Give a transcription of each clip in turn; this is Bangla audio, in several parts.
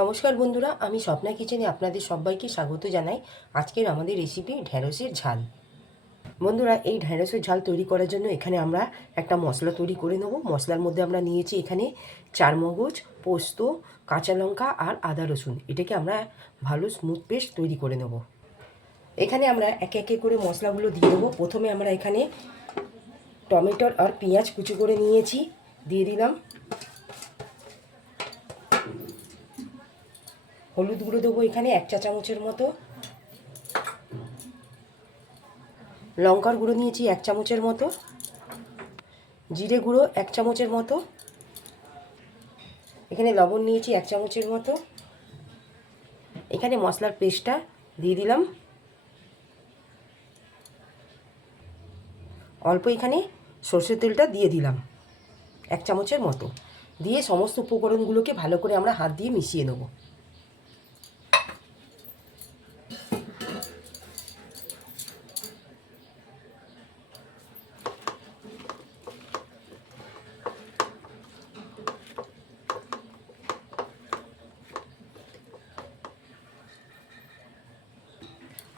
নমস্কার বন্ধুরা, আমি স্বপ্না কিচেনে আপনাদের সবাইকে স্বাগত জানাই। আজকের আমাদের রেসিপি ঢ্যাঁড়সের ঝাল। বন্ধুরা, এই ঢ্যাঁড়সের ঝাল তৈরি করার জন্য এখানে আমরা একটা মশলা তৈরি করে নেব। মশলার মধ্যে আমরা নিয়েছি এখানে চারমগজ, পোস্ত, কাঁচা লঙ্কা আর আদা রসুন। এটাকে আমরা ভালো স্মুথ পেস্ট তৈরি করে নেব। এখানে আমরা একে একে করে মশলাগুলো দিয়ে দেবো। প্রথমে আমরা এখানে টমেটো আর পেঁয়াজ কুচি করে নিয়েছি, দিয়ে দিলাম। হলুদ গুঁড়ো দেবো এখানে 1 চা চামচের মতো। লঙ্কার গুঁড়ো নিয়েছি 1 চামচের মতো। জিরে গুঁড়ো 1 চামচের মতো। এখানে লবণ নিয়েছি 1 চামচের মতো। এখানে মশলার পেস্টটা দিয়ে দিলাম। অল্প এখানে সরষের তেলটা দিয়ে দিলাম 1 চামচের মতো। দিয়ে সমস্ত উপকরণগুলোকে ভালো করে আমরা হাত দিয়ে মিশিয়ে নেব।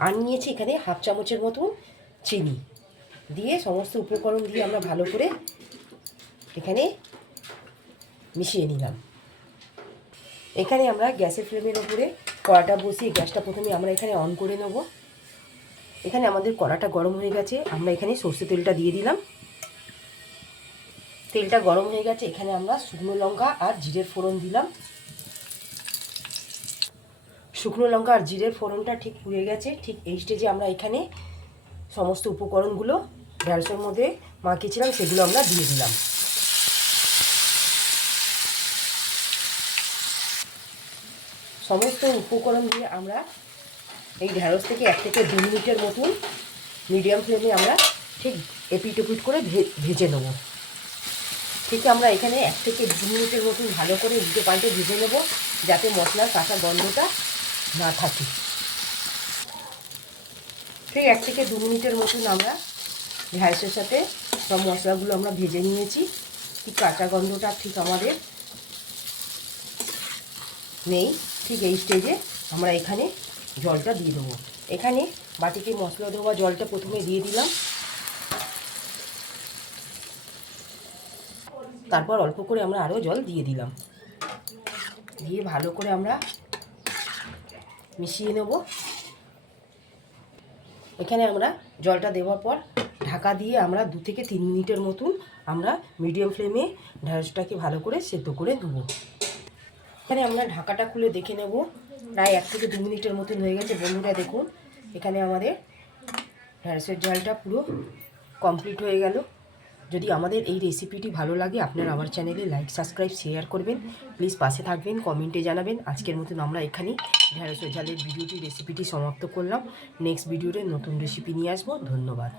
আর নিয়েছি এখানে 1/2 চামচের মতো চিনি। দিয়ে সমস্ত উপকরণ দিয়ে আমরা ভালো করে এখানে মিশিয়ে নিলাম। এখানে আমরা গ্যাসের ফ্লেমের ওপরে কড়াটা বসিয়ে গ্যাসটা প্রথমে আমরা এখানে অন করে নেব। এখানে আমাদের কড়াটা গরম হয়ে গেছে। আমরা এখানে সরষে তেলটা দিয়ে দিলাম। তেলটা গরম হয়ে গেছে। এখানে আমরা শুকনো লঙ্কা আর জিরের ফোড়ন দিলাম। শুকনো লঙ্কা আর জিরের ফোড়নটা ঠিক পুড়ে গেছে। ঠিক এই স্টেজে আমরা এখানে সমস্ত উপকরণগুলো ঢ্যাঁড়সের মধ্যে মাখিয়েছিলাম সেগুলো আমরা দিয়ে দিলাম। সমস্ত উপকরণ দিয়ে আমরা এই ঢ্যাঁড়স থেকে 1 থেকে 2 মিনিটের মতন মিডিয়াম ফ্লেমে আমরা ঠিক এপিট ওপিট করে ভেজে নেব। ঠিক আমরা এখানে 1 থেকে 2 মিনিটের মতন ভালো করে উল্টে পাল্টে ভেজে নেব, যাতে মশলার কাঁচা গন্ধটা না থাকে। ঠিক 1 থেকে 2 মিনিটের মতন আমরা ঢ্যাঁড়সের সাথে সব মশলাগুলো আমরা ভেজে নিয়েছি। ঠিক কাঁচা গন্ধটা ঠিক আমাদের নেই। ঠিক এই স্টেজে আমরা এখানে জলটা দিয়ে দেবো। এখানে বাটিতে মশলা দেওয়া জলটা প্রথমে দিয়ে দিলাম। তারপর অল্প করে আমরা আরও জল দিয়ে দিলাম। দিয়ে ভালো করে আমরা মিশিয়ে নেব। এখানে আমরা জলটা দেওয়ার পর ঢাকা দিয়ে আমরা 2 থেকে 3 মিনিটের মতন আমরা মিডিয়াম ফ্লেমে ঢ্যাঁড়সটাকে ভালো করে সেদ্ধ করে দেবো। এখানে আমরা ঢাকাটা খুলে দেখে নেব। প্রায় 1 থেকে 2 মিনিটের মতন হয়ে গেছে। বন্ধুরা দেখুন, এখানে আমাদের ঢ্যাঁড়সের ঝালটা পুরো কমপ্লিট হয়ে গেল। যদি আমাদের এই রেসিপিটি ভালো লাগে, আপনারা আমার চ্যানেলে লাইক, সাবস্ক্রাইব, শেয়ার করবেন। প্লিজ পাশে থাকবেন, কমেন্টে জানাবেন। আজকের মতন আমরা এখানেই ঢ্যাঁড়সের ঝালের রেসিপিটি সমাপ্ত করলাম। নেক্সট ভিডিওতে নতুন রেসিপি নিয়ে আসবো। ধন্যবাদ।